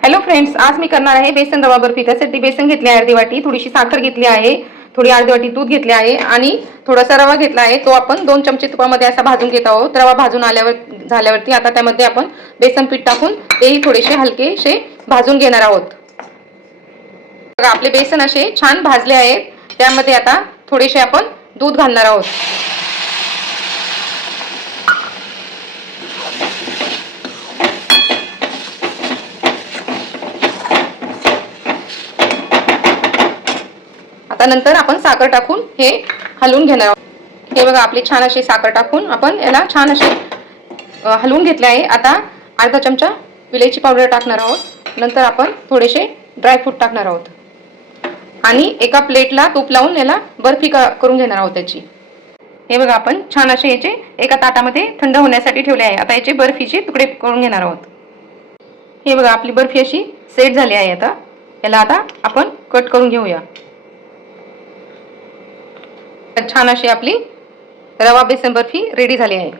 Hello friends, आज मी करणार आहे बेसन रवा बर्फी। त्यासाठी बेसन घेतले आहे अर्धी वाटी, थोडीशी साखर घेतली आहे, थोडी अर्धी वाटी दूध घेतले आहे आणि थोडासा रवा घेतला आहे। तो आपण 2 चमचे तुपामध्ये असा भाजून घेत आहोत। रवा भाजून झाल्यावरती आता त्यामध्ये आपण बेसन पीठ टाकून तेही थोडेसे हलकेसे भाजून घेणार आहोत। बघा, आपले बेसन असे छान भाजले आहेत। त्यामध्ये आता थोडेसे आपण दूध घालणार आहोत। आता नंतर आपण साखर टाकून हे हलवून घेणार आहोत। हे बघा, आपली छान अशी साखर टाकून आपण याला छान असे हलवून घेतले आहे। आता अर्धा चमचा विलायची पावडर टाकणार आहोत। नंतर आपण थोडेसे ड्रायफ्रूट टाकणार आहोत आणि एका प्लेटला तूप लावून याला बर्फी करून घेणार आहोत त्याची। हे बघा, आपण छान असे याचे एका ताटामध्ये थंड होण्यासाठी ठेवले आहे। आता याचे बर्फीचे तुकडे करून घेणार आहोत। हे बघा, आपली बर्फी अशी सेट झाली आहे। आता याला आता आपण कट करून घेऊया। छान अशी आपली रवा बेसन बर्फी रेडी झाली आहे।